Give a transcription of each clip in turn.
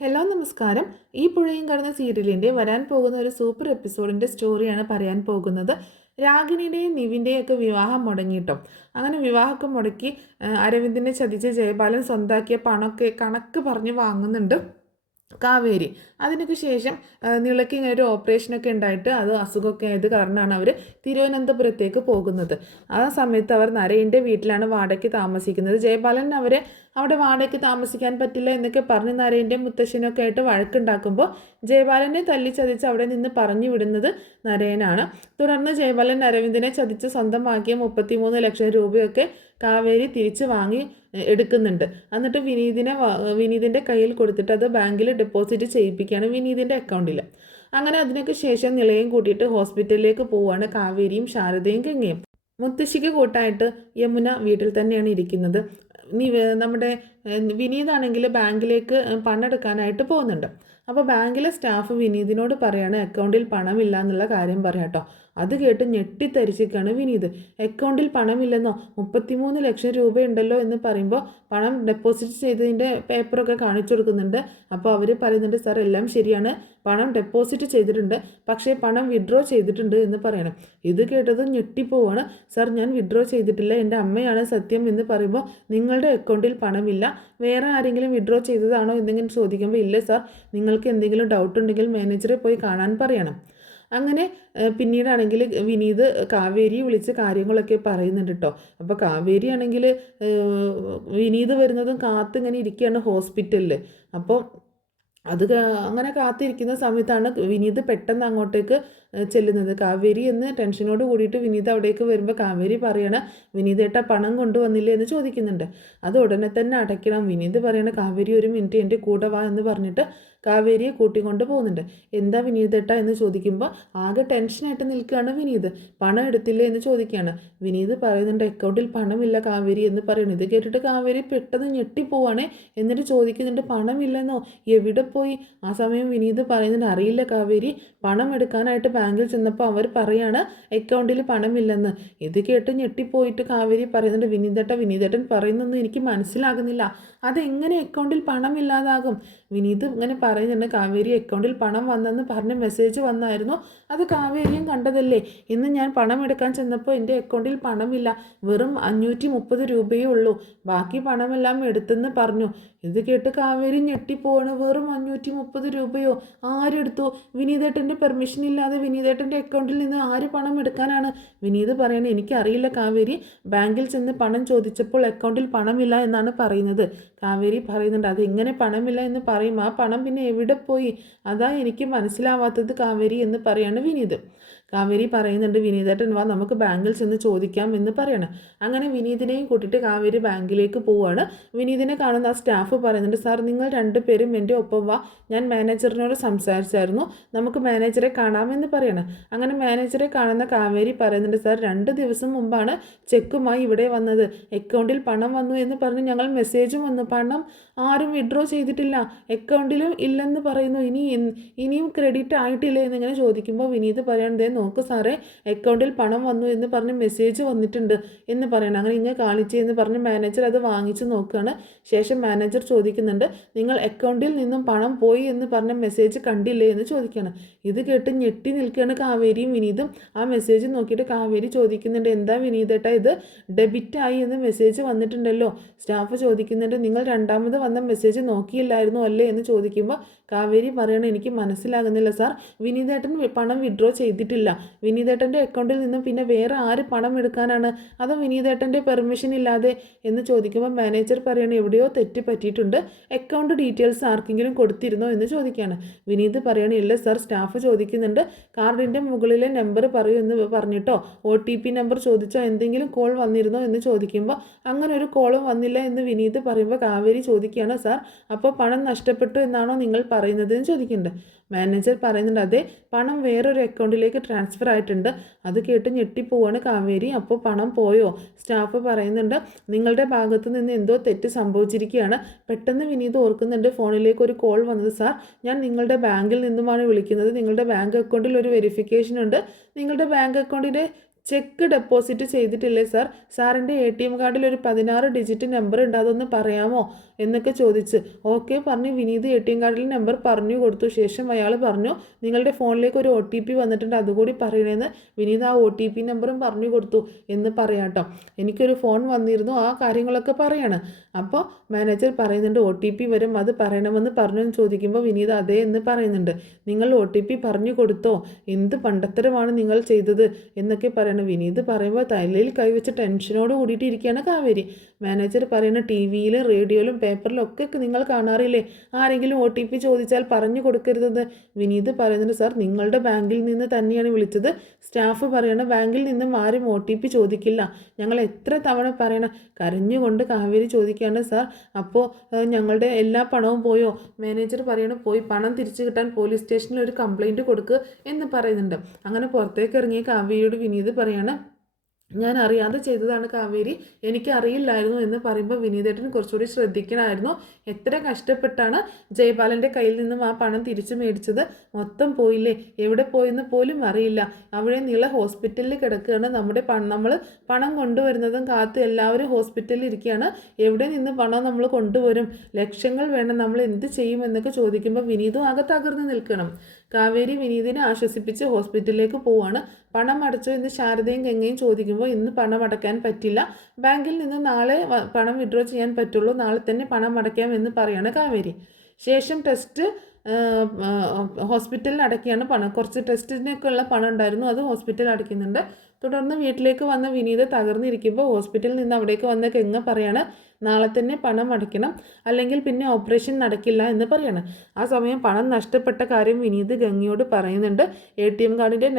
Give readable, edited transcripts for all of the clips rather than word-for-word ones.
Hello നമസ്കാരം. ഈ പുഴയും കടന്ന സീരിയലിൻ്റെ വരാൻ പോകുന്ന ഒരു സൂപ്പർ എപ്പിസോഡിൻ്റെ സ്റ്റോറിയാണ് പറയാൻ പോകുന്നത്. രാഗിണിയുടെയും നിവിൻ്റെയും ഒക്കെ വിവാഹം മുടങ്ങിയിട്ടോ. അങ്ങനെ വിവാഹമൊക്കെ മുടക്കി അരവിന്ദിനെ ചതിച്ച് ജയപാലൻ സ്വന്താക്കിയ പണമൊക്കെ കണക്ക് പറഞ്ഞ് വാങ്ങുന്നുണ്ട് കാവേരി. അതിനൊക്കെ ശേഷം നിളയ്ക്ക് ഇങ്ങനെ ഒരു ഓപ്പറേഷനൊക്കെ ഉണ്ടായിട്ട് അത് അസുഖമൊക്കെ ആയത് കാരണമാണ് അവർ തിരുവനന്തപുരത്തേക്ക് പോകുന്നത്. ആ സമയത്ത് അവർ നരേൻ്റെ വീട്ടിലാണ് വാടകയ്ക്ക് താമസിക്കുന്നത്. ജയപാലൻ അവരെ അവിടെ വാടകയ്ക്ക് താമസിക്കാൻ പറ്റില്ല എന്നൊക്കെ പറഞ്ഞ് നരേൻ്റെ മുത്തശ്ശനൊക്കെ ആയിട്ട് വഴക്കുണ്ടാക്കുമ്പോൾ ജയപാലനെ തല്ലി ചതിച്ച് അവിടെ നിന്ന് പറഞ്ഞു വിടുന്നത് നരേനാണ്. തുടർന്ന് ജയപാലൻ അരവിന്ദിനെ ചതിച്ച് സ്വന്തമാക്കിയ 33 ലക്ഷം രൂപയൊക്കെ കാവേരി തിരിച്ച് വാങ്ങി എടുക്കുന്നുണ്ട്. എന്നിട്ട് വിനീതിൻ്റെ കയ്യിൽ കൊടുത്തിട്ട് അത് ബാങ്കിൽ ഡെപ്പോസിറ്റ് ചെയ്യിപ്പിക്കുകയാണ് വിനീതിൻ്റെ അക്കൗണ്ടിൽ. അങ്ങനെ അതിനൊക്കെ ശേഷം നിളയും കൂട്ടിയിട്ട് ഹോസ്പിറ്റലിലേക്ക് പോവുകയാണ് കാവേരിയും ശാരദയും ഗംഗയും. മുത്തശ്ശിക്ക് കൂട്ടായിട്ട് യമുന വീട്ടിൽ തന്നെയാണ് ഇരിക്കുന്നത്. നമ്മുടെ വിനീതാണെങ്കിൽ ബാങ്കിലേക്ക് പണം എടുക്കാനായിട്ട് പോകുന്നുണ്ട്. അപ്പോൾ ബാങ്കിലെ സ്റ്റാഫ് വിനീതിനോട് പറയാണ് അക്കൗണ്ടിൽ പണമില്ല എന്നുള്ള കാര്യം പറയാം കേട്ടോ. അത് കേട്ട് ഞെട്ടിത്തരിച്ചിരിക്കുകയാണ് വിനീത്. അക്കൗണ്ടിൽ പണമില്ലെന്നോ, 33 ലക്ഷം രൂപയുണ്ടല്ലോ എന്ന് പറയുമ്പോൾ പണം ഡെപ്പോസിറ്റ് ചെയ്തതിൻ്റെ പേപ്പറൊക്കെ കാണിച്ചു കൊടുക്കുന്നുണ്ട്. അപ്പോൾ അവർ പറയുന്നുണ്ട് സാർ എല്ലാം ശരിയാണ്, പണം ഡെപ്പോസിറ്റ് ചെയ്തിട്ടുണ്ട്, പക്ഷേ പണം വിഡ്രോ ചെയ്തിട്ടുണ്ട് എന്ന് പറയണം. ഇത് കേട്ടത് ഞെട്ടിപ്പോവാണ്. സാർ ഞാൻ വിഡ്രോ ചെയ്തിട്ടില്ല, എൻ്റെ അമ്മയാണ് സത്യം എന്ന് പറയുമ്പോൾ നിങ്ങളുടെ അക്കൗണ്ടിൽ പണമില്ല, വേറെ ആരെങ്കിലും വിഡ്രോ ചെയ്തതാണോ എന്തെങ്കിലും ചോദിക്കുമ്പോൾ ഇല്ല സാർ, നിങ്ങൾക്ക് എന്തെങ്കിലും ഡൗട്ട് ഉണ്ടെങ്കിൽ മാനേജറെ പോയി കാണാൻ പറയണം. അങ്ങനെ പിന്നീടാണെങ്കിൽ വിനീത് കാവേരിയെ വിളിച്ച് കാര്യങ്ങളൊക്കെ പറയുന്നുണ്ട് കേട്ടോ. അപ്പോൾ കാവേരി ആണെങ്കിൽ വിനീത് വരുന്നതും കാത്തിങ്ങനെ ഇരിക്കുകയാണ് ഹോസ്പിറ്റലിൽ. അപ്പോൾ അങ്ങനെ കാത്തിരിക്കുന്ന സമയത്താണ് വിനീത് പെട്ടെന്ന് അങ്ങോട്ടേക്ക് ചെല്ലുന്നത്. കാവേരി എന്ന് ടെൻഷനോട് കൂടിയിട്ട് വിനീത് അവിടേക്ക് വരുമ്പോൾ കാവേരി പറയണ വിനീതേട്ട പണം കൊണ്ടുവന്നില്ലേ എന്ന് ചോദിക്കുന്നുണ്ട്. അത് ഉടനെ തന്നെ അടയ്ക്കണം. വിനീത് പറയണ കാവേരി ഒരു മിനിറ്റ് എൻ്റെ കൂടെ വാ എന്ന് പറഞ്ഞിട്ട് കാവേരിയെ കൂട്ടിക്കൊണ്ട് പോകുന്നുണ്ട്. എന്താ വിനീതേട്ട എന്ന് ചോദിക്കുമ്പോൾ ആകെ ടെൻഷനായിട്ട് നിൽക്കുകയാണ് വിനീത്. പണം എടുത്തില്ലേ എന്ന് ചോദിക്കുകയാണ്. വിനീത് പറയുന്നുണ്ട് അക്കൗണ്ടിൽ പണമില്ല കാവേരി എന്ന് പറയുന്നത്. ഇത് കേട്ടിട്ട് കാവേരി പെട്ടെന്ന് ഞെട്ടിപ്പോവാണേ. എന്നിട്ട് ചോദിക്കുന്നുണ്ട് പണമില്ലെന്നോ, എവിടെ പോയി? ആ സമയം വിനീത് പറയുന്നുണ്ട് അറിയില്ല കാവേരി, പണം എടുക്കാനായിട്ട് ബാങ്കിൽ ചെന്നപ്പോൾ അവർ പറയാണ് അക്കൗണ്ടിൽ പണമില്ലെന്ന്. ഇത് കേട്ട് ഞെട്ടിപ്പോയിട്ട് കാവേരി പറയുന്നുണ്ട് വിനീതേട്ടൻ പറയുന്നൊന്നും എനിക്ക് മനസ്സിലാകുന്നില്ല, അതെങ്ങനെ അക്കൗണ്ടിൽ പണമില്ലാതാകും? വിനീത് ഇങ്ങനെ പറയുന്നുണ്ട് കാവേരി അക്കൗണ്ടിൽ പണം വന്നെന്ന് പറഞ്ഞ മെസ്സേജ് വന്നായിരുന്നു, അത് കാവേരിയും കണ്ടതല്ലേ. ഇന്ന് ഞാൻ പണം എടുക്കാൻ ചെന്നപ്പോൾ എൻ്റെ അക്കൗണ്ടിൽ പണമില്ല, വെറും 530 രൂപയേ ഉള്ളൂ, ബാക്കി പണമെല്ലാം എടുത്തെന്ന് പറഞ്ഞു. ഇത് കേട്ട് കാവേരി ഞെട്ടിപ്പോവാണ്. വെറും 530 രൂപയോ? ആരെടുത്തു? വിനീതേട്ടൻ്റെ പെർമിഷൻ ഇല്ലാതെ വിനീതേട്ടൻ്റെ അക്കൗണ്ടിൽ നിന്ന് ആര് പണം എടുക്കാനാണ്? വിനീത് പറയണേ എനിക്കറിയില്ല കാവേരി, ബാങ്കിൽ ചെന്ന് പണം ചോദിച്ചപ്പോൾ അക്കൗണ്ടിൽ പണമില്ല എന്നാണ് പറയുന്നത്. കാവേരി പറയുന്നുണ്ട് അതെങ്ങനെ പണമില്ല എന്ന് പറയും, ആ പണം പിന്നെ എവിടെ പോയി? അതാ എനിക്ക് മനസ്സിലാവാത്തത് കാവേരി എന്ന് പറയാണ് വിനീത്. കാവേരി പറയുന്നുണ്ട് വിനീതേട്ടൻ വാ നമുക്ക് ബാങ്കിൽ ചെന്ന് ചോദിക്കാം എന്ന് പറയണം. അങ്ങനെ വിനീതിനെയും കൂട്ടിയിട്ട് കാവേരി ബാങ്കിലേക്ക് പോവുകയാണ്. വിനീതിനെ കാണുന്ന ആ സ്റ്റാഫ് പറയുന്നുണ്ട് സാർ നിങ്ങൾ രണ്ടുപേരും എൻ്റെ ഒപ്പം വാ, ഞാൻ മാനേജറിനോട് സംസാരിച്ചായിരുന്നു, നമുക്ക് മാനേജറെ കാണാമെന്ന് പറയണം. അങ്ങനെ മാനേജറെ കാണുന്ന കാവേരി പറയുന്നുണ്ട് സാർ 2 ദിവസം മുമ്പാണ് ചെക്കുമായി ഇവിടെ വന്നത്, അക്കൗണ്ടിൽ പണം വന്നു എന്ന് പറഞ്ഞ് ഞങ്ങൾ മെസ്സേജും വന്നു, പണം ആരും വിഡ്രോ ചെയ്തിട്ടില്ല, അക്കൗണ്ടിലും ഇല്ലെന്ന് പറയുന്നു, ഇനിയും ക്രെഡിറ്റ് ആയിട്ടില്ല എന്നിങ്ങനെ ചോദിക്കുമ്പോൾ വിനീത് പറയണതേ നോക്ക് സാറേ അക്കൗണ്ടിൽ പണം വന്നു എന്ന് പറഞ്ഞ് മെസ്സേജ് വന്നിട്ടുണ്ട് എന്ന് പറയണം. അങ്ങനെ ഇങ്ങനെ കാണിച്ചേ എന്ന് പറഞ്ഞ് മാനേജർ അത് വാങ്ങിച്ച് നോക്കുകയാണ്. ശേഷം മാനേജർ ചോദിക്കുന്നുണ്ട് നിങ്ങൾ അക്കൗണ്ടിൽ നിന്നും പണം പോയി എന്ന് പറഞ്ഞ മെസ്സേജ് കണ്ടില്ലേ എന്ന് ചോദിക്കുകയാണ്. ഇത് കേട്ട് ഞെട്ടി നിൽക്കുകയാണ് കാവേരിയും വിനീതും. ആ മെസ്സേജ് നോക്കിയിട്ട് കാവേരി ചോദിക്കുന്നുണ്ട് എന്താ വിനീതേട്ടാ ഇത് ഡെബിറ്റ് ആയി എന്ന് മെസ്സേജ് വന്നിട്ടുണ്ടല്ലോ. സ്റ്റാഫ് ചോദിക്കുന്നുണ്ട് നിങ്ങൾ രണ്ടാമത് വന്ന മെസ്സേജ് നോക്കിയില്ലായിരുന്നു അല്ലേ എന്ന് ചോദിക്കുമ്പോൾ കാവേരി പറയണം എനിക്ക് മനസ്സിലാകുന്നില്ല സാർ, വിനീതേട്ടൻ പണം വിഡ്രോ ചെയ്തിട്ടില്ല, വിനീതേട്ടൻ്റെ അക്കൗണ്ടിൽ നിന്നും പിന്നെ വേറെ ആര് പണം എടുക്കാനാണ്, അതോ വിനീതേട്ടൻ്റെ പെർമിഷൻ ഇല്ലാതെ എന്ന് ചോദിക്കുമ്പോൾ മാനേജർ പറയണം എവിടെയോ തെറ്റ് പറ്റിയിട്ടുണ്ട്, അക്കൗണ്ട് ഡീറ്റെയിൽസ് ആർക്കെങ്കിലും കൊടുത്തിരുന്നോ എന്ന് ചോദിക്കുകയാണ്. വിനീത് പറയണം ഇല്ല സാർ, സ്റ്റാഫ് ചോദിക്കുന്നുണ്ട് കാർഡിൻ്റെ മുകളിലെ നമ്പർ പറയൂ എന്ന് പറഞ്ഞിട്ടോ OTP നമ്പർ ചോദിച്ചോ എന്തെങ്കിലും കോൾ വന്നിരുന്നോ എന്ന് ചോദിക്കുമ്പോൾ അങ്ങനെ ഒരു കോളും വന്നില്ല എന്ന് വിനീത് പറയുമ്പോൾ കാവേരി ചോദിക്കുകയാണ് സാർ അപ്പോൾ പണം നഷ്ടപ്പെട്ടു എന്നാണോ നിങ്ങൾ പറയുന്നത് എന്ന് ചോദിക്കുന്നുണ്ട്. മാനേജർ പറയുന്നുണ്ട് അതെ, പണം വേറൊരു അക്കൗണ്ടിലേക്ക് ട്രാൻസ്ഫർ ആയിട്ടുണ്ട്. അത് കേട്ട് ഞെട്ടിപ്പോവാണ് കാവേരി. അപ്പോൾ പണം പോയോ? സ്റ്റാഫ് പറയുന്നുണ്ട് നിങ്ങളുടെ ഭാഗത്തു നിന്ന് എന്തോ തെറ്റ് സംഭവിച്ചിരിക്കുകയാണ്. പെട്ടെന്ന് വിനീത് ഓർക്കുന്നുണ്ട് ഫോണിലേക്ക് ഒരു കോൾ വന്നത് സാർ, ഞാൻ നിങ്ങളുടെ ബാങ്കിൽ നിന്നുമാണ് വിളിക്കുന്നത്, നിങ്ങളുടെ ബാങ്ക് അക്കൗണ്ടിൽ ഒരു വെരിഫിക്കേഷൻ ഉണ്ട്, നിങ്ങളുടെ ബാങ്ക് അക്കൗണ്ടിൻ്റെ ചെക്ക് ഡെപ്പോസിറ്റ് ചെയ്തിട്ടില്ലേ സാർ? സാറിൻ്റെ ATM കാർഡിൽ ഒരു 16 ഡിജിറ്റ് നമ്പർ ഉണ്ട്, അതൊന്ന് പറയാമോ എന്നൊക്കെ ചോദിച്ച്. ഓക്കെ പറഞ്ഞ് വിനീത് ATM കാർഡിൽ നമ്പർ പറഞ്ഞു കൊടുത്തു. ശേഷം അയാൾ പറഞ്ഞു, നിങ്ങളുടെ ഫോണിലേക്ക് ഒരു OTP വന്നിട്ടുണ്ട്, അതുകൂടി പറയണേന്ന്. വിനീത് ആ OTP നമ്പറും പറഞ്ഞു കൊടുത്തു എന്ന് പറയാട്ടോ. എനിക്കൊരു ഫോൺ വന്നിരുന്നു, ആ കാര്യങ്ങളൊക്കെ പറയാണ്. അപ്പോൾ മാനേജർ പറയുന്നുണ്ട് OTP വരും, അത് പറയണമെന്ന് പറഞ്ഞു എന്ന് ചോദിക്കുമ്പോൾ വിനീത് അതേ എന്ന് പറയുന്നുണ്ട്. നിങ്ങൾ OTP പറഞ്ഞു കൊടുത്തോ? എന്ത് പണ്ടത്തരമാണ് നിങ്ങൾ ചെയ്തത് എന്നൊക്കെ പറയണം. വിനീത് പറയുമ്പോൾ തലയിൽ കൈവച്ച് ടെൻഷനോട് കൂടിയിട്ട് ഇരിക്കുകയാണ് കാവേരി. മാനേജർ പറയുന്ന TV-യിലും റേഡിയോയിലും പേപ്പറിലും ഒക്കെ നിങ്ങൾ കാണാറില്ലേ, ആരെങ്കിലും OTP ചോദിച്ചാൽ പറഞ്ഞു കൊടുക്കരുതെന്ന്. വിനീത് പറയുന്നുണ്ട്, സാർ നിങ്ങളുടെ ബാങ്കിൽ നിന്ന് തന്നെയാണ് വിളിച്ചത്. സ്റ്റാഫ് പറയണ ബാങ്കിൽ നിന്നും ആരും OTP ചോദിക്കില്ല, ഞങ്ങൾ എത്ര തവണ പറയണം. കരഞ്ഞുകൊണ്ട് കാവേരി ചോദിക്കുകയാണ്, സാർ അപ്പോൾ ഞങ്ങളുടെ എല്ലാ പണവും പോയോ? മാനേജർ പറയണം, പോയി, പണം തിരിച്ചു കിട്ടാൻ പോലീസ് സ്റ്റേഷനിൽ ഒരു കംപ്ലൈൻറ്റ് കൊടുക്കുക എന്ന് പറയുന്നുണ്ട്. അങ്ങനെ പുറത്തേക്ക് ഇറങ്ങിയ കാവേരിയോട് വിനീത് പറയാണ്, ഞാൻ അറിയാതെ ചെയ്തതാണ് കാവേരി, എനിക്കറിയില്ലായിരുന്നു എന്ന് പറയുമ്പോൾ വിനീതേട്ടൻ കുറച്ചുകൂടി ശ്രദ്ധിക്കണമായിരുന്നു. എത്ര കഷ്ടപ്പെട്ടാണ് ജയപാലൻ്റെ കയ്യിൽ നിന്നും ആ പണം തിരിച്ചു മേടിച്ചത്, മൊത്തം പോയില്ലേ, എവിടെ പോയെന്ന് പോലും അറിയില്ല. അവിടെ നീള ഹോസ്പിറ്റലിൽ കിടക്കുകയാണ്. നമ്മൾ പണം കൊണ്ടുവരുന്നതും കാത്ത് എല്ലാവരും ഹോസ്പിറ്റലിൽ ഇരിക്കുകയാണ്. എവിടെ നിന്ന് പണം നമ്മൾ കൊണ്ടുവരും, ലക്ഷങ്ങൾ വേണം, നമ്മൾ എന്ത് ചെയ്യും എന്നൊക്കെ ചോദിക്കുമ്പോൾ വിനീതും ആകെ തകർന്ന് നിൽക്കണം. കാവേരി വിനീതിനെ ആശ്വസിപ്പിച്ച് ഹോസ്പിറ്റലിലേക്ക് പോവാണ്. പണം അടച്ചോ എന്ന് ശാരദയും ഗംഗയും ചോദിക്കുമ്പോൾ ഇന്ന് പണം അടയ്ക്കാൻ പറ്റില്ല, ബാങ്കിൽ നിന്ന് നാളെ പണം വിഡ്രോ ചെയ്യാൻ പറ്റുള്ളൂ, നാളെ തന്നെ പണം അടയ്ക്കാം എന്ന് പറയാണ് കാവേരി. ശേഷം ഹോസ്പിറ്റലിൽ അടയ്ക്കുകയാണ് പണം. കുറച്ച് ടെസ്റ്റിനൊക്കെ ഉള്ള പണം ഉണ്ടായിരുന്നു, അത് ഹോസ്പിറ്റലിൽ അടയ്ക്കുന്നുണ്ട്. തുടർന്ന് വീട്ടിലേക്ക് വന്ന വിനീത് തകർന്നിരിക്കുമ്പോൾ ഹോസ്പിറ്റലിൽ നിന്ന് അവിടേക്ക് വന്ന ഗംഗ പറയാണ്, നാളെ തന്നെ പണം അടയ്ക്കണം, അല്ലെങ്കിൽ പിന്നെ ഓപ്പറേഷൻ നടക്കില്ല എന്ന് പറയാണ്. ആ സമയം പണം നഷ്ടപ്പെട്ട കാര്യം വിനീത് ഗംഗയോട് പറയുന്നുണ്ട്. ATM കാർഡിൻ്റെ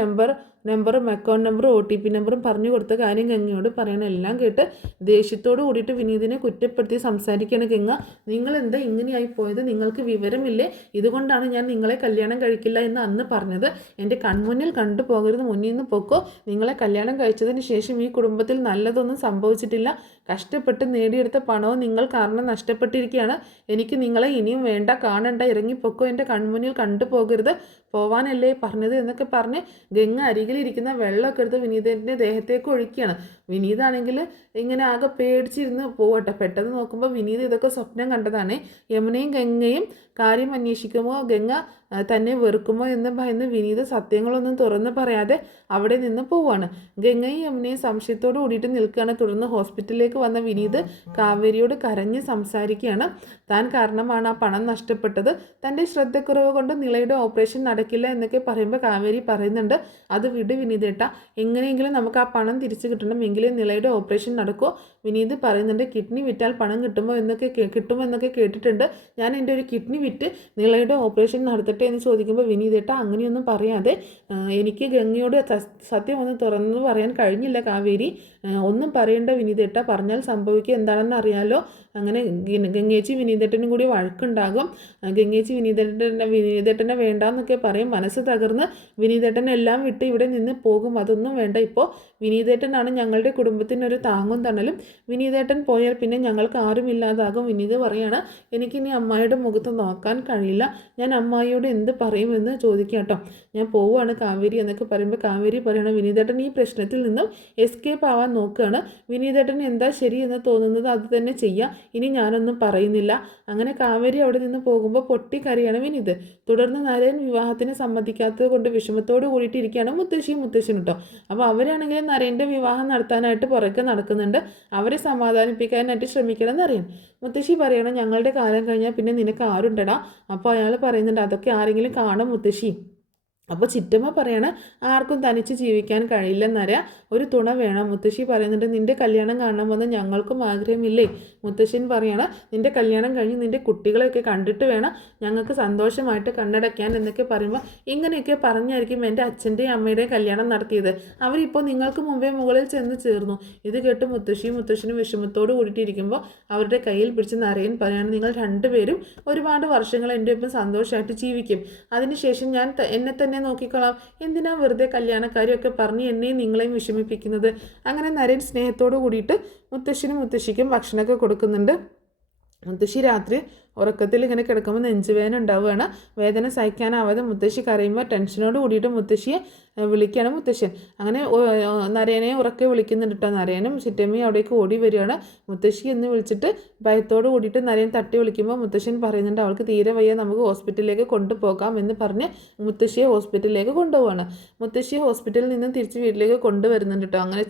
നമ്പറും അക്കൗണ്ട് നമ്പറും OTP നമ്പറും പറഞ്ഞു കൊടുത്ത കാര്യം ഗംഗയോട് പറയണം. എല്ലാം കേട്ട് ദേഷ്യത്തോട് കൂടിയിട്ട് വിനീതിനെ കുറ്റപ്പെടുത്തി സംസാരിക്കുകയാണ് ഗംഗ. നിങ്ങൾ എന്താ ഇങ്ങനെയായി പോയത്, നിങ്ങൾക്ക് വിവരമില്ലേ, ഇതുകൊണ്ടാണ് ഞാൻ നിങ്ങളെ കല്യാണം കഴിക്കില്ല എന്ന് അന്ന് പറഞ്ഞത്. എൻ്റെ കൺമുന്നിൽ കണ്ടു പോകരുത്, മുന്നിൽ നിന്ന് പൊക്കോ. നിങ്ങളെ കല്യാണം കഴിച്ചതിന് ശേഷം ഈ കുടുംബത്തിൽ നല്ലതൊന്നും സംഭവിച്ചിട്ടില്ല, കഷ്ടപ്പെട്ട് നേടിയെടുത്ത പണവും നിങ്ങൾ കാരണം നഷ്ടപ്പെട്ടിരിക്കുകയാണ്. എനിക്ക് നിങ്ങളെ ഇനിയും വേണ്ട, കാണണ്ട, ഇറങ്ങിപ്പൊക്കോ, എൻ്റെ കൺമുന്നിൽ കണ്ടു പോകരുത്, പോവാനല്ലേ പറഞ്ഞത് എന്നൊക്കെ പറഞ്ഞ് ഗംഗ അരികിലിരിക്കുന്ന വെള്ളമൊക്കെ എടുത്ത് വിനീതൻ്റെ ദേഹത്തേക്ക് ഒഴിക്കുകയാണ്. വിനീതാണെങ്കിൽ ഇങ്ങനെ ആകെ പേടിച്ചിരുന്ന് പോവട്ടെ. പെട്ടെന്ന് നോക്കുമ്പോൾ വിനീത് ഇതൊക്കെ സ്വപ്നം കണ്ടതാണ്. യമുനയും ഗംഗയും കാര്യം അന്വേഷിക്കുമ്പോൾ ഗംഗ തന്നെ വെറുക്കുമോ എന്ന് ഭയന്ന് വിനീത് സത്യങ്ങളൊന്നും തുറന്ന് പറയാതെ അവിടെ നിന്ന് പോവാണ്. ഗംഗയും യമുനയും സംശയത്തോട് കൂടിയിട്ട് നിൽക്കുകയാണ്. തുടർന്ന് ഹോസ്പിറ്റലിലേക്ക് വന്ന വിനീത് കാവേരിയോട് കരഞ്ഞ് സംസാരിക്കുകയാണ്. താൻ കാരണമാണ് ആ പണം നഷ്ടപ്പെട്ടത്, തൻ്റെ ശ്രദ്ധക്കുറവ് കൊണ്ട് നിളയുടെ ഓപ്പറേഷൻ നടക്കില്ല എന്നൊക്കെ പറയുമ്പോൾ കാവേരി പറയുന്നുണ്ട്, അത് വിട് വിനീതേട്ട, എങ്ങനെയെങ്കിലും നമുക്ക് ആ പണം തിരിച്ചു കിട്ടണം, എങ്കിലേ നിളയുടെ ഓപ്പറേഷൻ നടക്കുമോ. വിനീത് പറയുന്നുണ്ട്, കിഡ്നി വിറ്റാൽ പണം കിട്ടുമോ എന്നൊക്കെ കേട്ടിട്ടുണ്ട്, ഞാൻ എൻ്റെ ഒരു കിഡ്നി വിറ്റ് നിളയുടെ ഓപ്പറേഷൻ നടത്തട്ടെ എന്ന് ചോദിക്കുമ്പോൾ വിനീതേട്ട അങ്ങനെയൊന്നും പറയാതെ, എനിക്ക് ഗംഗയോട് സത്യം ഒന്ന് തുറന്നു പറയാൻ കഴിഞ്ഞില്ല കാവേരി, ഒന്നും പറയേണ്ട വിനീതേട്ട, പറഞ്ഞാൽ സംഭവിക്കുക എന്താണെന്ന് അറിയാലോ. അങ്ങനെ ഗംഗേച്ചി വിനീതേട്ടനും കൂടി വഴക്കുണ്ടാകും. ഗംഗേച്ചി വിനീതേട്ടനെ വേണ്ടാന്നൊക്കെ പറയും. മനസ്സ് തകർന്ന് വിനീതേട്ടൻ എല്ലാം വിട്ട് ഇവിടെ നിന്ന് പോകും. അതൊന്നും വേണ്ട, ഇപ്പോൾ വിനീതേട്ടനാണ് ഞങ്ങളുടെ കുടുംബത്തിനൊരു താങ്ങും തണലും, വിനീതേട്ടൻ പോയാൽ പിന്നെ ഞങ്ങൾക്ക് ആരും ഇല്ലാതാകും. വിനീത് പറയാണ്, എനിക്കിനി അമ്മായിയുടെ മുഖത്ത് നോക്കാൻ കഴിയില്ല, ഞാൻ അമ്മായിയോട് എന്ത് പറയുമെന്ന് ചോദിക്കാം കേട്ടോ, ഞാൻ പോവുകയാണ് കാവേരി എന്നൊക്കെ പറയുമ്പോൾ കാവേരി പറയണം, വിനീതേട്ടൻ ഈ പ്രശ്നത്തിൽ നിന്നും എസ്കേപ്പ് ആവാൻ നോക്കുകയാണ്, വിനീതേട്ടൻ എന്താ ശരി എന്ന് തോന്നുന്നത് അത് തന്നെ ചെയ്യാം, ഇനി ഞാനൊന്നും പറയുന്നില്ല. അങ്ങനെ കാവേരി അവിടെ നിന്ന് പോകുമ്പോൾ പൊട്ടിക്കരയാണ് വിനീത്. തുടർന്ന് നരേൻ വിവാഹത്തിന് സമ്മതിക്കാത്തത് കൊണ്ട് വിഷമത്തോട് കൂടിയിട്ടിരിക്കുകയാണ് മുത്തശ്ശനും കേട്ടോ. അപ്പോൾ അവരാണെങ്കിൽ നരേൻ്റെ വിവാഹം നടത്താനായിട്ട് പുറകെ നടക്കുന്നുണ്ട്. അവരെ സമാധാനിപ്പിക്കാനായിട്ട് ശ്രമിക്കണം എന്നറിയാം. മുത്തശ്ശി പറയണം, ഞങ്ങളുടെ കാലം കഴിഞ്ഞാൽ പിന്നെ നിനക്ക് ആരുണ്ടടാ. അപ്പോൾ അയാൾ പറയുന്നുണ്ട്, അതൊക്കെ ആരെങ്കിലും കാണും മുത്തശ്ശി. അപ്പോൾ ചിറ്റമ്മ പറയണ, ആർക്കും തനിച്ച് ജീവിക്കാൻ കഴിയില്ലെന്നറിയാം, ഒരു തുണ വേണം. മുത്തശ്ശി പറയുന്നുണ്ട്, നിൻ്റെ കല്യാണം കാണണമെന്ന് ഞങ്ങൾക്കും ആഗ്രഹമില്ലേ. മുത്തശ്ശൻ പറയണ, നിൻ്റെ കല്യാണം കഴിഞ്ഞ് നിൻ്റെ കുട്ടികളെയൊക്കെ കണ്ടിട്ട് വേണം ഞങ്ങൾക്ക് സന്തോഷമായിട്ട് കണ്ണടയ്ക്കാൻ എന്നൊക്കെ പറയുമ്പോൾ, ഇങ്ങനെയൊക്കെ പറഞ്ഞായിരിക്കും എൻ്റെ അച്ഛൻ്റെയും അമ്മയുടെയും കല്യാണം നടത്തിയത്, അവരിപ്പോൾ നിങ്ങൾക്ക് മുമ്പേ മുകളിൽ ചെന്ന് ചേർന്നു. ഇത് കേട്ട് മുത്തശ്ശനും വിഷമത്തോട് കൂടിയിട്ടിരിക്കുമ്പോൾ അവരുടെ കയ്യിൽ പിടിച്ച് നരയൻ പറയാണ്, നിങ്ങൾ രണ്ടുപേരും ഒരുപാട് വർഷങ്ങൾ എൻ്റെ ഒപ്പം സന്തോഷമായിട്ട് ജീവിക്കും, അതിനുശേഷം ഞാൻ എന്നെ തന്നെ നോക്കിക്കൊള്ളാം, എന്തിനാ വെറുതെ കല്യാണക്കാരിയൊക്കെ പറഞ്ഞ് എന്നെയും നിങ്ങളെയും വിഷമിപ്പിക്കുന്നത്. അങ്ങനെ നരേൻ സ്നേഹത്തോട് കൂടിയിട്ട് മുത്തശ്ശിക്കും ഭക്ഷണമൊക്കെ കൊടുക്കുന്നുണ്ട്. മുത്തശ്ശി രാത്രി ഉറക്കത്തിൽ ഇങ്ങനെ കിടക്കുമ്പോൾ നെഞ്ചുവേദന ഉണ്ടാവുകയാണ്. വേദന സഹിക്കാനാവാതെ മുത്തശ്ശി കരയുമ്പോൾ ടെൻഷനോട് കൂടിയിട്ട് മുത്തശ്ശിയെ വിളിക്കുകയാണ് മുത്തശ്ശൻ. അങ്ങനെ നരേനെ ഉറക്കെ വിളിക്കുന്നുണ്ട് കേട്ടോ. നരേനും ചിറ്റമ്മയും അവിടേക്ക് ഓടി വരികയാണ്. മുത്തശ്ശി എന്ന് വിളിച്ചിട്ട് ഭയത്തോട് കൂടിയിട്ട് നരേൻ തട്ടി വിളിക്കുമ്പോൾ മുത്തശ്ശൻ പറയുന്നുണ്ട് അവൾക്ക് തീരെ വയ്യ, നമുക്ക് ഹോസ്പിറ്റലിലേക്ക് കൊണ്ടുപോകാം എന്ന് പറഞ്ഞ് മുത്തശ്ശിയെ ഹോസ്പിറ്റലിലേക്ക് കൊണ്ടുപോവാണ്. മുത്തശ്ശിയെ ഹോസ്പിറ്റലിൽ നിന്നും തിരിച്ച് വീട്ടിലേക്ക് കൊണ്ടുവരുന്നുണ്ട് കേട്ടോ. അങ്ങനെ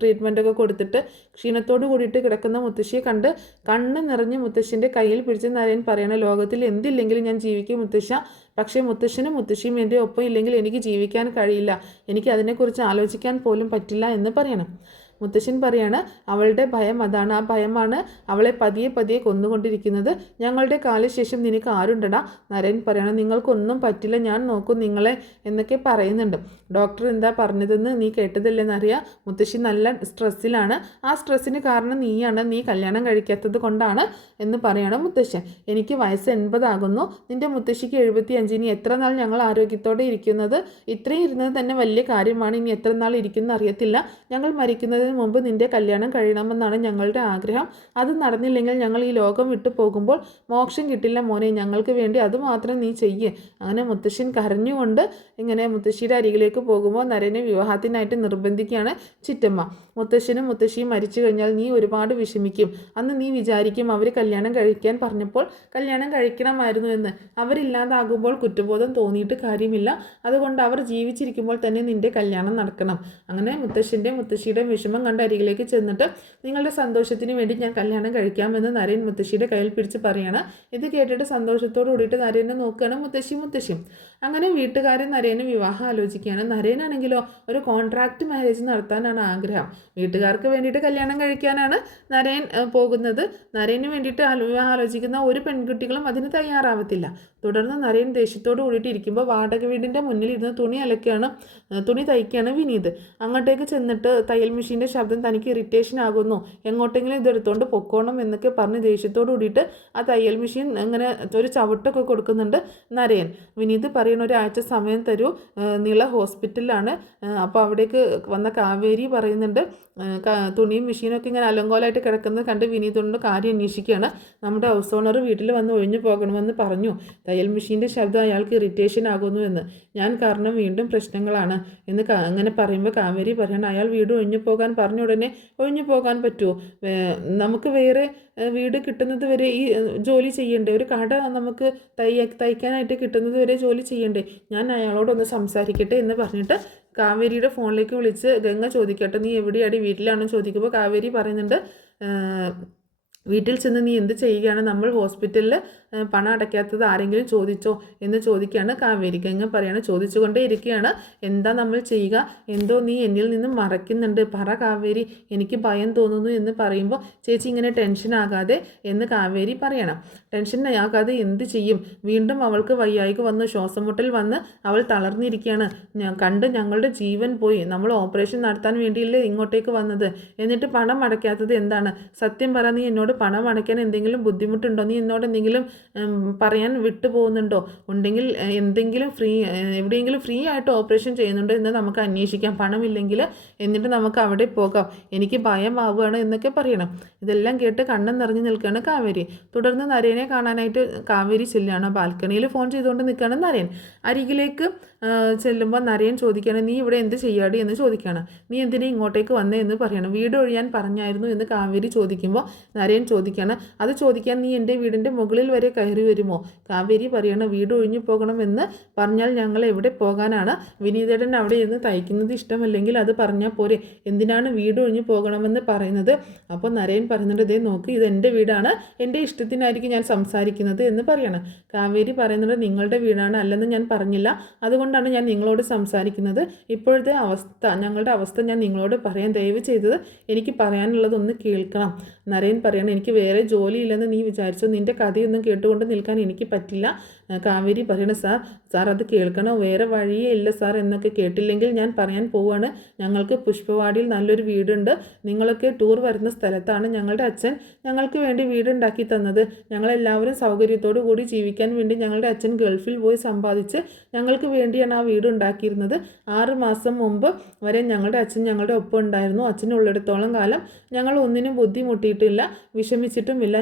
ട്രീറ്റ്മെൻറ്റൊക്കെ കൊടുത്തിട്ട് ക്ഷീണത്തോട് കൂടിയിട്ട് കിടക്കുന്ന മുത്തശ്ശിയെ കണ്ട് കണ്ണ് നിറഞ്ഞ് മുത്തശ്ശിൻ്റെ കയ്യിൽ പിടിച്ച് നരേൻ പറയണം, ലോകത്തിൽ എന്തില്ലെങ്കിലും ഞാൻ ജീവിക്കും മുത്തശ്ശ, പക്ഷേ മുത്തശ്ശനും മുത്തശ്ശിയും എൻ്റെ ഒപ്പം ഇല്ലെങ്കിൽ എനിക്ക് ജീവിക്കാൻ കഴിയില്ല, എനിക്ക് അതിനെക്കുറിച്ച് ആലോചിക്കാൻ പോലും പറ്റില്ല എന്ന് പറയണം. മുത്തശ്ശൻ പറയാണ് അവളുടെ ഭയം അതാണ്, ആ ഭയമാണ് അവളെ പതിയെ പതിയെ കൊന്നുകൊണ്ടിരിക്കുന്നത്. ഞങ്ങളുടെ കാലശേഷം നിനക്ക് ആരുണ്ടടാ? നരേൻ പറയണം നിങ്ങൾക്കൊന്നും പറ്റില്ല, ഞാൻ നോക്കും നിങ്ങളെ എന്നൊക്കെ പറയുന്നുണ്ട്. ഡോക്ടർ എന്താ പറഞ്ഞതെന്ന് നീ കേട്ടതല്ലെന്നറിയാം. മുത്തശ്ശി നല്ല സ്ട്രെസ്സിലാണ്, ആ സ്ട്രെസ്സിന് കാരണം നീയാണ്, നീ കല്യാണം കഴിക്കാത്തത് കൊണ്ടാണ് എന്ന് പറയണം മുത്തശ്ശൻ. എനിക്ക് വയസ്സ് 80 ആകുന്നു, നിൻ്റെ മുത്തശ്ശിക്ക് 75. ഇനി എത്ര നാൾ ഞങ്ങൾ ആരോഗ്യത്തോടെ ഇരിക്കുന്നത്? ഇത്രയും ഇരുന്നത് തന്നെ വലിയ കാര്യമാണ്, ഇനി എത്ര നാൾ ഇരിക്കുന്ന അറിയത്തില്ല. ഞങ്ങൾ മരിക്കുന്നത് മുമ്പ് നിന്റെ കല്യാണം കഴിയണമെന്നാണ് ഞങ്ങളുടെ ആഗ്രഹം. അത് നടന്നില്ലെങ്കിൽ ഞങ്ങൾ ഈ ലോകം വിട്ടു പോകുമ്പോൾ മോക്ഷം കിട്ടില്ല മോനെ, ഞങ്ങൾക്ക് വേണ്ടി അതുമാത്രം നീ ചെയ്യേ. അങ്ങനെ മുത്തശ്ശൻ കരഞ്ഞുകൊണ്ട് ഇങ്ങനെ മുത്തശ്ശിയുടെ അരികിലേക്ക് പോകുമ്പോൾ നരനെ വിവാഹത്തിനായിട്ട് നിർബന്ധിക്കുകയാണ് ചിറ്റമ്മ. മുത്തശ്ശനും മുത്തശ്ശിയും മരിച്ചു കഴിഞ്ഞാൽ നീ ഒരുപാട് വിഷമിക്കും. അന്ന് നീ വിചാരിക്കും അവർ കല്യാണം കഴിക്കാൻ പറഞ്ഞപ്പോൾ കല്യാണം കഴിക്കണമായിരുന്നു എന്ന്. അവരില്ലാതാകുമ്പോൾ കുറ്റബോധം തോന്നിയിട്ട് കാര്യമില്ല, അതുകൊണ്ട് അവർ ജീവിച്ചിരിക്കുമ്പോൾ തന്നെ നിന്റെ കല്യാണം നടക്കണം. അങ്ങനെ മുത്തശ്ശൻ്റെ മുത്തശ്ശിയുടെ വിഷമം കണ്ട് അരികിലേക്ക് ചെന്നിട്ട് നിങ്ങളുടെ സന്തോഷത്തിന് വേണ്ടി ഞാൻ കല്യാണം കഴിക്കാമെന്ന് നരേൻ മുത്തശ്ശിയുടെ കയ്യിൽ പിടിച്ച് പറയാണ്. ഇത് കേട്ടിട്ട് സന്തോഷത്തോട് കൂടിയിട്ട് നരേനെ നോക്കുകയാണ് മുത്തശ്ശിയും. അങ്ങനെ വീട്ടുകാരൻ നരേന് വിവാഹം ആലോചിക്കുകയാണ്. നരേനാണെങ്കിലോ ഒരു കോൺട്രാക്റ്റ് മാരേജ് നടത്താനാണ് ആഗ്രഹം. വീട്ടുകാർക്ക് വേണ്ടിയിട്ട് കല്യാണം കഴിക്കാനാണ് നരേൻ പോകുന്നത്. നരേന് വേണ്ടിയിട്ട് വിവാഹം ആലോചിക്കുന്ന ഒരു പെൺകുട്ടികളും അതിന് തയ്യാറാവത്തില്ല. തുടർന്ന് നരേൻ ദേഷ്യത്തോട് കൂടിയിട്ട് ഇരിക്കുമ്പോൾ വാടക വീടിൻ്റെ മുന്നിൽ ഇരുന്ന് തുണി തയ്ക്കുകയാണ് വിനീത്. അങ്ങോട്ടേക്ക് ചെന്നിട്ട് തയ്യൽ മെഷീൻ്റെ ശബ്ദം തനിക്ക് ഇറിറ്റേഷൻ ആകുന്നു, എങ്ങോട്ടെങ്കിലും ഇതെടുത്തുകൊണ്ട് പൊക്കോണം എന്നൊക്കെ പറഞ്ഞ് ദേഷ്യത്തോട് കൂടിയിട്ട് ആ തയ്യൽ മെഷീൻ അങ്ങനെ ഒരു ചവിട്ടൊക്കെ കൊടുക്കുന്നുണ്ട് നരേൻ. വിനീത് പറയണ ഒരാഴ്ച സമയം തരൂ, നീള ഹോസ്പിറ്റലിലാണ്. അപ്പോൾ അവിടേക്ക് വന്ന കാവേരി പറയുന്നുണ്ട് തുണിയും മെഷീനൊക്കെ ഇങ്ങനെ അലങ്കോലമായിട്ട് കിടക്കുന്നത് കണ്ട് വിനീതോട് കാര്യം അന്വേഷിക്കുകയാണ്. നമ്മുടെ ഹൗസ് ഓണർ വീട്ടിൽ വന്ന് ഒഴിഞ്ഞു പോകണമെന്ന് പറഞ്ഞു, തയ്യൽ മെഷീൻ്റെ ശബ്ദം അയാൾക്ക് ഇറിറ്റേഷൻ ആകുന്നു എന്ന്, ഞാൻ കാരണം വീണ്ടും പ്രശ്നങ്ങളാണ് എന്ന് അങ്ങനെ പറയുമ്പോൾ കാവേരി പറയണം അയാൾ വീട് ഒഴിഞ്ഞു പോകാൻ പറഞ്ഞ ഉടനെ ഒഴിഞ്ഞു പോകാൻ പറ്റുമോ? നമുക്ക് വേറെ വീട് കിട്ടുന്നത് വരെ ഈ ജോലി ചെയ്യണ്ടേ? ഒരു കട നമുക്ക് തയ്ക്കാനായിട്ട് കിട്ടുന്നത് വരെ ജോലി ചെയ്യണ്ടേ? ഞാൻ അയാളോടൊന്ന് സംസാരിക്കട്ടെ എന്ന് പറഞ്ഞിട്ട് കാവേരിയുടെ ഫോണിലേക്ക് വിളിച്ച് ഗംഗ ചോദിക്കട്ടെ നീ എവിടെയാടി, വീട്ടിലാണെന്ന് ചോദിക്കുമ്പോൾ കാവേരി പറയുന്നുണ്ട് വീട്ടിൽ ചെന്ന് നീ എന്ത് ചെയ്യുകയാണ്? നമ്മൾ ഹോസ്പിറ്റലിൽ പണം അടയ്ക്കാത്തത് ആരെങ്കിലും ചോദിച്ചോ എന്ന് ചോദിക്കുകയാണ് കാവേരി. ഗംഗ പറയാണ് ചോദിച്ചുകൊണ്ടേ ഇരിക്കുകയാണ്, എന്താ നമ്മൾ ചെയ്യുക? എന്തോ നീ എന്നിൽ നിന്നും മറയ്ക്കുന്നുണ്ട്, പറ കാവേരി, എനിക്ക് ഭയം തോന്നുന്നു എന്ന് പറയുമ്പോൾ ചേച്ചി ഇങ്ങനെ ടെൻഷൻ ആകാതെ എന്ന് കാവേരി പറയണം. ടെൻഷൻ ആകാതെ എന്ത് ചെയ്യും? വീണ്ടും അവൾക്ക് വയ്യായ്ക വന്ന് ശ്വാസം മുട്ടൽ വന്ന് അവൾ തളർന്നിരിക്കുകയാണ്. കണ്ട് ഞങ്ങളുടെ ജീവൻ പോയി. നമ്മൾ ഓപ്പറേഷൻ നടത്താൻ വേണ്ടിയല്ലേ ഇങ്ങോട്ടേക്ക് വന്നത്, എന്നിട്ട് പണം അടയ്ക്കാത്തത് എന്താണ്? സത്യം പറ, നീ എന്നോട് പണം അടയ്ക്കാൻ എന്തെങ്കിലും ബുദ്ധിമുട്ടുണ്ടോ? നീ എന്നോട് എന്തെങ്കിലും പറയാൻ വിട്ടു പോകുന്നുണ്ടോ? ഉണ്ടെങ്കിൽ എന്തെങ്കിലും എവിടെയെങ്കിലും ഫ്രീ ആയിട്ട് ഓപ്പറേഷൻ ചെയ്യുന്നുണ്ടോ എന്ന് നമുക്ക് അന്വേഷിക്കാം, പണമില്ലെങ്കിൽ, എന്നിട്ട് നമുക്ക് അവിടെ പോകാം, എനിക്ക് ഭയമാവുകയാണ് എന്നൊക്കെ പറയണം. ഇതെല്ലാം കേട്ട് കണ്ണം നിറഞ്ഞു നിൽക്കുകയാണ് കാവേരി. തുടർന്ന് നരേനെ കാണാനായിട്ട് കാവേരി ചെല്ലുകയാണ്. ബാൽക്കണിയിൽ ഫോൺ ചെയ്തുകൊണ്ട് നിൽക്കുകയാണ് നരേൻ. അരികിലേക്ക് ചെല്ലുമ്പോൾ നരേൻ ചോദിക്കുകയാണ് നീ ഇവിടെ എന്ത് ചെയ്യാടി എന്ന് ചോദിക്കുകയാണ്. നീ എന്തിനാ ഇങ്ങോട്ടേക്ക് വന്നേ എന്ന് പറയണം. വീട് ഒഴിയാൻ പറഞ്ഞായിരുന്നു എന്ന് കാവേരി ചോദിക്കുമ്പോൾ നരേൻ ചോദിക്കുകയാണ് അത് ചോദിക്കാൻ നീ എൻ്റെ വീടിൻ്റെ മുകളിൽ വരെ കയറി വരുമോ? കാവേരി പറയണം വീട് ഒഴിഞ്ഞു പോകണമെന്ന് പറഞ്ഞാൽ ഞങ്ങൾ എവിടെ പോകാനാണ്? വിനീതേടൻ അവിടെ ഇരുന്ന് തയ്ക്കുന്നത് ഇഷ്ടമല്ലെങ്കിൽ അത് പറഞ്ഞാൽ പോരെ, എന്തിനാണ് വീട് ഒഴിഞ്ഞു പോകണമെന്ന് പറയുന്നത്? അപ്പോൾ നരേൻ പറയുന്നുണ്ട് ഇതേ നോക്ക്, ഇത് എൻ്റെ വീടാണ്, എൻ്റെ ഇഷ്ടത്തിനായിരിക്കും ഞാൻ സംസാരിക്കുന്നത് എന്ന് പറയണം. കാവേരി പറയുന്നുണ്ട് നിങ്ങളുടെ വീടാണ്, അല്ലെന്ന് ഞാൻ പറഞ്ഞില്ല, അതുകൊണ്ടാണ് ഞാൻ നിങ്ങളോട് സംസാരിക്കുന്നത്. ഇപ്പോഴത്തെ ഞങ്ങളുടെ അവസ്ഥ ഞാൻ നിങ്ങളോട് പറയാൻ ദയവ് ചെയ്തത് എനിക്ക് പറയാനുള്ളതൊന്ന് കേൾക്കണം. നരേൻ പറയണം എനിക്ക് വേറെ ജോലിയില്ലെന്ന് നീ വിചാരിച്ചോ? നിൻ്റെ കഥയൊന്നും കേട്ടുകൊണ്ട് നിൽക്കാൻ എനിക്ക് പറ്റില്ല. കാവേരി പറയണം സാർ അത് കേൾക്കണോ? വേറെ വഴിയേ ഇല്ല സാർ എന്നൊക്കെ കേട്ടില്ലെങ്കിൽ ഞാൻ പറയാൻ പോവുകയാണ്. ഞങ്ങൾക്ക് പുഷ്പവാടിയിൽ നല്ലൊരു വീടുണ്ട്, നിങ്ങളൊക്കെ ടൂർ വരുന്ന സ്ഥലത്താണ് ഞങ്ങളുടെ അച്ഛൻ ഞങ്ങൾക്ക് വേണ്ടി വീടുണ്ടാക്കി തന്നത്. ഞങ്ങളെല്ലാവരും സൗകര്യത്തോടു കൂടി ജീവിക്കാൻ വേണ്ടി ഞങ്ങളുടെ അച്ഛൻ ഗൾഫിൽ പോയി സമ്പാദിച്ച് ഞങ്ങൾക്ക് വേണ്ടിയാണ് ആ വീട് ഉണ്ടാക്കിയിരുന്നത്. 6 മാസം മുമ്പ് വരെ ഞങ്ങളുടെ അച്ഛൻ ഞങ്ങളുടെ ഒപ്പം ഉണ്ടായിരുന്നു. അച്ഛനുള്ളിടത്തോളം കാലം ഞങ്ങൾ ഒന്നിനും ബുദ്ധിമുട്ടിയിട്ടില്ല. വിഷമിച്ചിട്ടുമില്ല.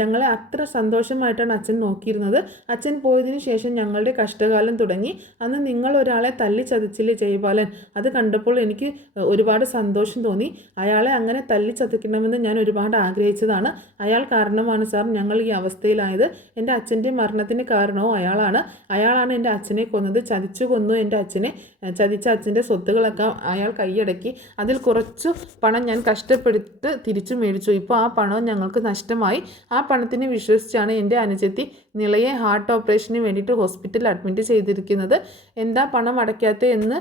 ഞങ്ങളെ അത്ര സന്തോഷമായിട്ടാണ് അച്ഛൻ നോക്കിയിരുന്നത്. അച്ഛൻ പോയതിന് ശേഷം ഞങ്ങളുടെ കഷ്ടകാലം തുടങ്ങി. അന്ന് നിങ്ങൾ ഒരാളെ തല്ലി ചതച്ചില്ലേ ജയപാലൻ, അത് കണ്ടപ്പോൾ എനിക്ക് ഒരുപാട് സന്തോഷം തോന്നി. അയാളെ അങ്ങനെ തല്ലി ചതയ്ക്കണമെന്ന് ഞാൻ ഒരുപാട് ആഗ്രഹിച്ചതാണ്. അയാൾ കാരണമാണ് സാർ ഞങ്ങൾ ഈ അവസ്ഥയിലായത്. എൻ്റെ അച്ഛൻ്റെ മരണത്തിന് കാരണവും അയാളാണ് എൻ്റെ അച്ഛനെ കൊന്നത്, ചതിച്ചു കൊന്നു എൻ്റെ അച്ഛനെ. ചതിച്ച അച്ഛൻ്റെ സ്വത്തുകളൊക്കെ അയാൾ കൈയടക്കി. അതിൽ കുറച്ച് പണം ഞാൻ കഷ്ടപ്പെടുത്തി തിരിച്ചു മേടിച്ചു. ഇപ്പോൾ ആ പണം ഞങ്ങൾക്ക് നഷ്ടമായി. ആ പണത്തിന് വിശ്വസിച്ചാണ് എൻ്റെ അനുജത്തി നിളയെ ഹാർട്ട് ഓപ്പറേഷന് വേണ്ടിയിട്ട് ഹോസ്പിറ്റലിൽ അഡ്മിറ്റ് ചെയ്തിരിക്കുന്നത്. എന്താ പണം അടയ്ക്കാത്തത് എന്ന്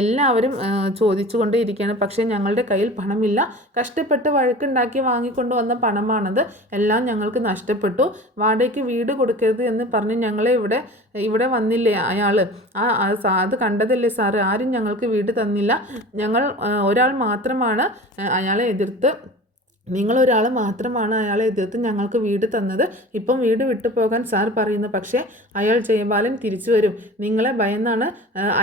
എല്ലാവരും ചോദിച്ചുകൊണ്ടേ ഇരിക്കുകയാണ്. പക്ഷേ ഞങ്ങളുടെ കയ്യിൽ പണമില്ല. കഷ്ടപ്പെട്ട് വഴക്കുണ്ടാക്കി വാങ്ങിക്കൊണ്ട് വന്ന പണമാണത്. എല്ലാം ഞങ്ങൾക്ക് നഷ്ടപ്പെട്ടു. വാടകയ്ക്ക് വീട് കൊടുക്കരുത് എന്ന് പറഞ്ഞ് ഞങ്ങളെ ഇവിടെ വന്നില്ലേ അയാൾ, അത് കണ്ടതല്ലേ സാറ്, ആരും ഞങ്ങൾക്ക് വീട് തന്നില്ല. ഒരാൾ മാത്രമാണ് അയാളെ എതിർത്ത് നിങ്ങളൊരാൾ മാത്രമാണ് അയാളെ എതിർത്ത് ഞങ്ങൾക്ക് വീട് തന്നത്. ഇപ്പം വീട് വിട്ടു പോകാൻ സാർ പറയുന്നു. പക്ഷേ അയാൾ ജയപാലൻ തിരിച്ചു വരും. നിങ്ങളെ ഭയന്നാണ്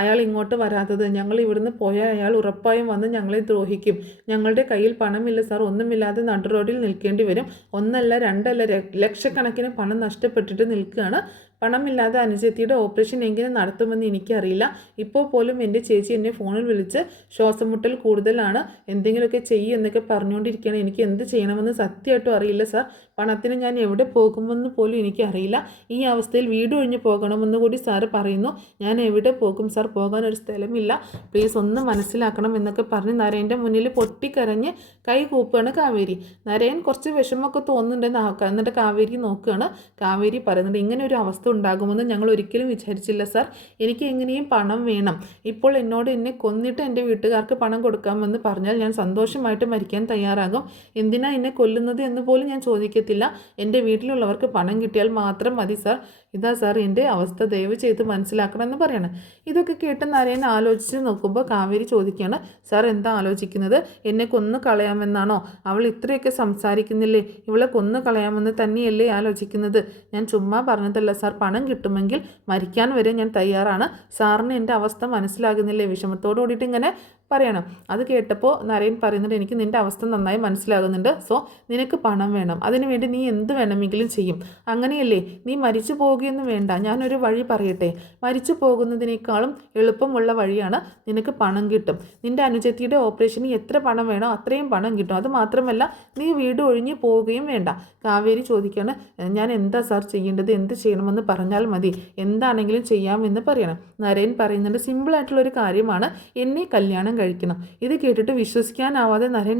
അയാൾ ഇങ്ങോട്ട് വരാത്തത്. ഞങ്ങൾ ഇവിടുന്ന് പോയാൽ അയാൾ ഉറപ്പായും വന്ന് ഞങ്ങളെ ദ്രോഹിക്കും. ഞങ്ങളുടെ കയ്യിൽ പണമില്ല സാർ, ഒന്നുമില്ലാതെ നടു റോഡിൽ നിൽക്കേണ്ടി വരും. ഒന്നല്ല രണ്ടല്ല, ലക്ഷക്കണക്കിന് പണം നഷ്ടപ്പെട്ടിട്ട് നിൽക്കുകയാണ്. പണമില്ലാതെ അനുജത്തിയുടെ ഓപ്പറേഷൻ എങ്ങനെ നടത്തുമെന്ന് എനിക്കറിയില്ല. ഇപ്പോൾ പോലും എൻ്റെ ചേച്ചി എന്നെ ഫോണിൽ വിളിച്ച് ശ്വാസം മുട്ടൽ കൂടുതലാണ്, എന്തെങ്കിലുമൊക്കെ എന്നൊക്കെ പറഞ്ഞുകൊണ്ടിരിക്കുകയാണ്. എനിക്ക് എന്ത് ചെയ്യണമെന്ന് സത്യമായിട്ടും അറിയില്ല സാർ. പണത്തിന് ഞാൻ എവിടെ പോകുമെന്ന് പോലും എനിക്കറിയില്ല. ഈ അവസ്ഥയിൽ വീട് ഒഴിഞ്ഞ് പോകണമെന്ന് കൂടി സാറ് പറയുന്നു. ഞാൻ എവിടെ പോകും സാർ, പോകാനൊരു സ്ഥലമില്ല, പ്ലീസ് ഒന്ന് മനസ്സിലാക്കണം എന്നൊക്കെ പറഞ്ഞ് നരേൻ്റെ മുന്നിൽ പൊട്ടിക്കരഞ്ഞ് കൈ കൂപ്പുകയാണ് കാവേരി. നരേൻ കുറച്ച് വിഷമമൊക്കെ തോന്നുന്നുണ്ടെന്ന് എന്നിട്ട് കാവേരി നോക്കുകയാണ്. കാവേരി പറയുന്നുണ്ട്, ഇങ്ങനെ ഒരു അവസ്ഥ ഉണ്ടാകുമെന്ന് ഞങ്ങൾ ഒരിക്കലും വിചാരിച്ചില്ല സാർ. എനിക്ക് എങ്ങനെയും പണം വേണം. ഇപ്പോൾ എന്നെ കൊന്നിട്ട് എൻ്റെ വീട്ടുകാർക്ക് പണം കൊടുക്കാമെന്ന് പറഞ്ഞാൽ ഞാൻ സന്തോഷമായിട്ട് മരിക്കാൻ തയ്യാറാകും. എന്തിനാ എന്നെ കൊല്ലുന്നത് എന്ന് പോലും ഞാൻ ചോദിക്കത്തില്ല. എൻ്റെ വീട്ടിലുള്ളവർക്ക് പണം കിട്ടിയാൽ മാത്രം മതി സാർ. ഇതാ സാർ എൻ്റെ അവസ്ഥ, ദയവ് ചെയ്ത് മനസ്സിലാക്കണമെന്ന് പറയണം. ഇതൊക്കെ കേട്ട് നരേൻ ആലോചിച്ച് നോക്കുമ്പോൾ കാവേരി ചോദിക്കുകയാണ്, സാർ എന്താ ആലോചിക്കുന്നത്? എന്നെ കൊന്നു കളയാമെന്നാണോ? അവൾ ഇത്രയൊക്കെ സംസാരിക്കുന്നില്ലേ? ഇവളെ കൊന്നു കളയാമെന്ന് തന്നെയല്ലേ ആലോചിക്കുന്നത്? ഞാൻ ചുമ്മാ പറഞ്ഞതല്ല സാർ, പണം കിട്ടുമെങ്കിൽ മരിക്കാൻ വരെ ഞാൻ തയ്യാറാണ്. സാറിന് എൻ്റെ അവസ്ഥ മനസ്സിലാകുന്നില്ലേ? വിഷമത്തോടു കൂടിയിട്ട് ഇങ്ങനെ പറയണം. അത് കേട്ടപ്പോൾ നരേൻ പറയുന്നുണ്ട്, എനിക്ക് നിൻ്റെ അവസ്ഥ നന്നായി മനസ്സിലാകുന്നുണ്ട്. സോ നിനക്ക് പണം വേണം, അതിനുവേണ്ടി നീ എന്ത് വേണമെങ്കിലും ചെയ്യും. അങ്ങനെയല്ലേ? നീ മരിച്ചു പോവുകയൊന്നും വേണ്ട. ഞാനൊരു വഴി പറയട്ടെ. മരിച്ചു പോകുന്നതിനേക്കാളും എളുപ്പമുള്ള വഴിയാണ്. നിനക്ക് പണം കിട്ടും. നിൻ്റെ അനുജത്തിയുടെ ഓപ്പറേഷന് എത്ര പണം വേണോ അത്രയും പണം കിട്ടും. അത് മാത്രമല്ല, നീ വീട് ഒഴിഞ്ഞ് പോവുകയും വേണ്ട. കാവേരി ചോദിക്കുകയാണ്, ഞാൻ എന്താ സാർ ചെയ്യേണ്ടത്? എന്ത് ചെയ്യണമെന്ന് പറഞ്ഞാൽ മതി, എന്താണെങ്കിലും ചെയ്യാമെന്ന് പറയണം. നരേൻ പറയുന്നുണ്ട്, സിമ്പിളായിട്ടുള്ളൊരു കാര്യമാണ്, എന്നെ കല്യാണം കഴിക്കണം. ഇത് കേട്ടിട്ട് വിശ്വസിക്കാനാവാതെ നരേൻ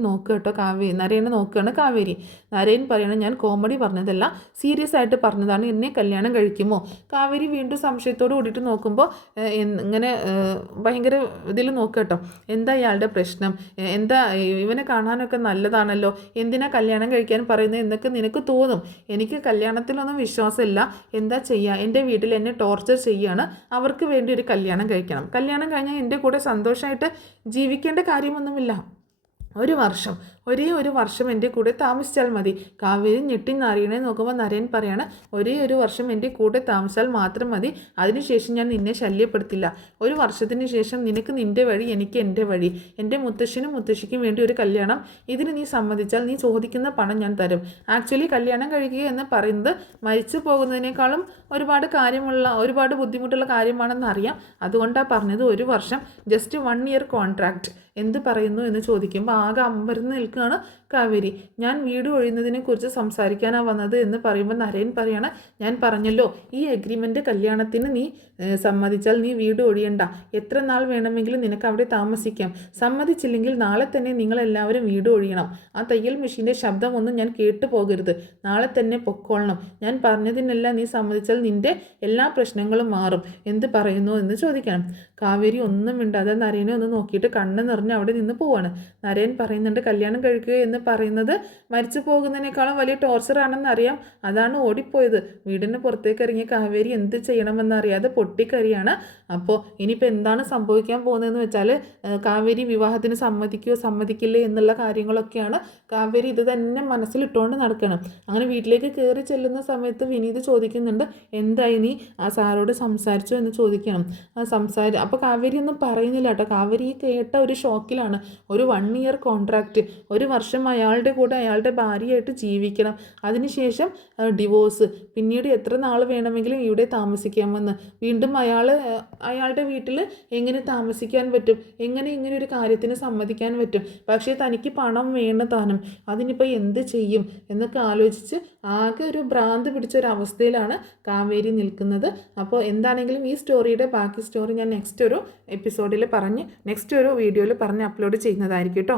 നരേനെ നോക്കുകയാണ് കാവേരി. നരേൻ പറയണം, ഞാൻ കോമഡി പറഞ്ഞതല്ല, സീരിയസ് ആയിട്ട് പറഞ്ഞതാണ്. എന്നെ കല്യാണം കഴിക്കുമോ? കാവേരി വീണ്ടും സംശയത്തോട് കൂടിയിട്ട് നോക്കുമ്പോൾ ഇങ്ങനെ ഭയങ്കര ഇതിൽ നോക്കട്ടോ, എന്താ ഇയാളുടെ പ്രശ്നം? എന്താ ഇവനെ കാണാനൊക്കെ നല്ലതാണല്ലോ, എന്തിനാ കല്യാണം കഴിക്കാൻ പറയുന്നത് എന്നൊക്കെ നിനക്ക് തോന്നും. എനിക്ക് കല്യാണത്തിലൊന്നും വിശ്വാസമില്ല. എന്താ ചെയ്യുക? എൻ്റെ വീട്ടിൽ എന്നെ ടോർച്ചർ ചെയ്യുകയാണ്. അവർക്ക് വേണ്ടി ഒരു കല്യാണം കഴിക്കണം. കല്യാണം കഴിഞ്ഞാൽ എൻ്റെ കൂടെ സന്തോഷമായിട്ട് ജീവിക്കേണ്ട കാര്യമൊന്നുമില്ല. ഒരേ ഒരു വർഷം എൻ്റെ കൂടെ താമസിച്ചാൽ മതി. കാവേരി ഞെട്ടി നാരായണനെ നോക്കുമ്പോൾ നരേൻ പറയാണ്, ഒരേ ഒരു വർഷം എൻ്റെ കൂടെ താമസിച്ചാൽ മാത്രം മതി. അതിനുശേഷം ഞാൻ നിന്നെ ശല്യപ്പെടുത്തില്ല. ഒരു വർഷത്തിന് ശേഷം നിനക്ക് നിൻ്റെ വഴി, എനിക്ക് എൻ്റെ വഴി. എൻ്റെ മുത്തശ്ശനും മുത്തശ്ശിക്കും വേണ്ടി ഒരു കല്യാണം. ഇതിന് നീ സമ്മതിച്ചാൽ നീ ചോദിക്കുന്ന പണം ഞാൻ തരും. ആക്ച്വലി കല്യാണം കഴിക്കുക എന്ന് പറയുന്നത് മരിച്ചു പോകുന്നതിനേക്കാളും ഒരുപാട് ബുദ്ധിമുട്ടുള്ള കാര്യമാണെന്ന് അറിയാം. അതുകൊണ്ടാണ് പറഞ്ഞത് ഒരു വർഷം, ജസ്റ്റ് 1 year കോൺട്രാക്റ്റ്. എന്ത് പറയുന്നു എന്ന് ചോദിക്കുമ്പോൾ ആകെ അമ്പരന്ന് നിൽക്കുകയാണ് കാവേരി. ഞാൻ വീട് ഒഴിയുന്നതിനെക്കുറിച്ച് സംസാരിക്കാനാണ് വന്നത് എന്ന് പറയുമ്പോൾ നരേൻ പറയാണ്, ഞാൻ പറഞ്ഞല്ലോ, ഈ എഗ്രിമെൻ്റ് കല്യാണത്തിന് നീ സമ്മതിച്ചാൽ നീ വീട് ഒഴിയണ്ട. എത്ര നാൾ വേണമെങ്കിലും നിനക്ക് അവിടെ താമസിക്കാം. സമ്മതിച്ചില്ലെങ്കിൽ നാളെ തന്നെ നിങ്ങളെല്ലാവരും വീട് ഒഴിയണം. ആ തയ്യൽ മെഷീൻ്റെ ശബ്ദമൊന്നും ഞാൻ കേട്ടു പോകരുത്. നാളെ തന്നെ പൊക്കോളണം. ഞാൻ പറഞ്ഞതിനെല്ലാം നീ സമ്മതിച്ചാൽ നിൻ്റെ എല്ലാ പ്രശ്നങ്ങളും മാറും. എന്ത് പറയുന്നു എന്ന് ചോദിക്കണം. കാവേരി ഒന്നും മിണ്ടാതെ നരേനെ ഒന്ന് നോക്കിയിട്ട് കണ്ണ് നിറഞ്ഞ് അവിടെ നിന്ന് പോവാണ്. നരേൻ പറയുന്നുണ്ട്, കല്യാണം കഴിക്കുക എന്ന് പറയുന്നത് മരിച്ചു പോകുന്നതിനേക്കാളും വലിയ ടോർച്ചറാണെന്ന് അറിയാം, അതാണ് ഓടിപ്പോയത്. വീടിന് പുറത്തേക്ക് ഇറങ്ങിയ കാവേരി എന്ത് ചെയ്യണമെന്നറിയാതെ പൊട്ടിക്കരിയാണ്. അപ്പോൾ ഇനിയിപ്പോൾ എന്താണ് സംഭവിക്കാൻ പോകുന്നതെന്ന് വെച്ചാൽ, കാവേരി വിവാഹത്തിന് സമ്മതിക്കില്ലേ എന്നുള്ള കാര്യങ്ങളൊക്കെയാണ് കാവേരി ഇത് തന്നെ മനസ്സിലിട്ടുകൊണ്ട് നടക്കണം. അങ്ങനെ വീട്ടിലേക്ക് കയറി ചെല്ലുന്ന സമയത്ത് വിനീത് ചോദിക്കുന്നുണ്ട്, എന്തായി നീ ആ സാറോട് സംസാരിച്ചോ എന്ന് ചോദിക്കണം. അപ്പോൾ കാവേരി ഒന്നും പറയുന്നില്ല കേട്ടോ. കാവേരി കേട്ട ഒരു ഷോക്കിലാണ്. ഒരു 1 year കോൺട്രാക്റ്റ്, ഒരു വർഷം അയാളുടെ കൂടെ അയാളുടെ ഭാര്യയായിട്ട് ജീവിക്കണം, അതിനുശേഷം ഡിവോഴ്സ്, പിന്നീട് എത്ര നാൾ വേണമെങ്കിലും ഇവിടെ താമസിക്കാമെന്ന്, വീണ്ടും അയാളുടെ വീട്ടിൽ എങ്ങനെ താമസിക്കാൻ പറ്റും, എങ്ങനെ ഇങ്ങനെ ഒരു കാര്യത്തിന് സമ്മതിക്കാൻ പറ്റും, പക്ഷേ തനിക്ക് പണം വേണം താനും, അതിനിപ്പോൾ എന്ത് ചെയ്യും എന്നൊക്കെ ആലോചിച്ച് ആകെ ഒരു ഭ്രാന്ത് പിടിച്ച ഒരു അവസ്ഥയിലാണ് കാവേരി നിൽക്കുന്നത്. അപ്പോൾ എന്താണെങ്കിലും ഈ സ്റ്റോറിയുടെ ബാക്കി സ്റ്റോറി ഞാൻ നെക്സ്റ്റ് ഒരു വീഡിയോയിൽ പറഞ്ഞ് അപ്ലോഡ് ചെയ്യുന്നതായിരിക്കും കേട്ടോ.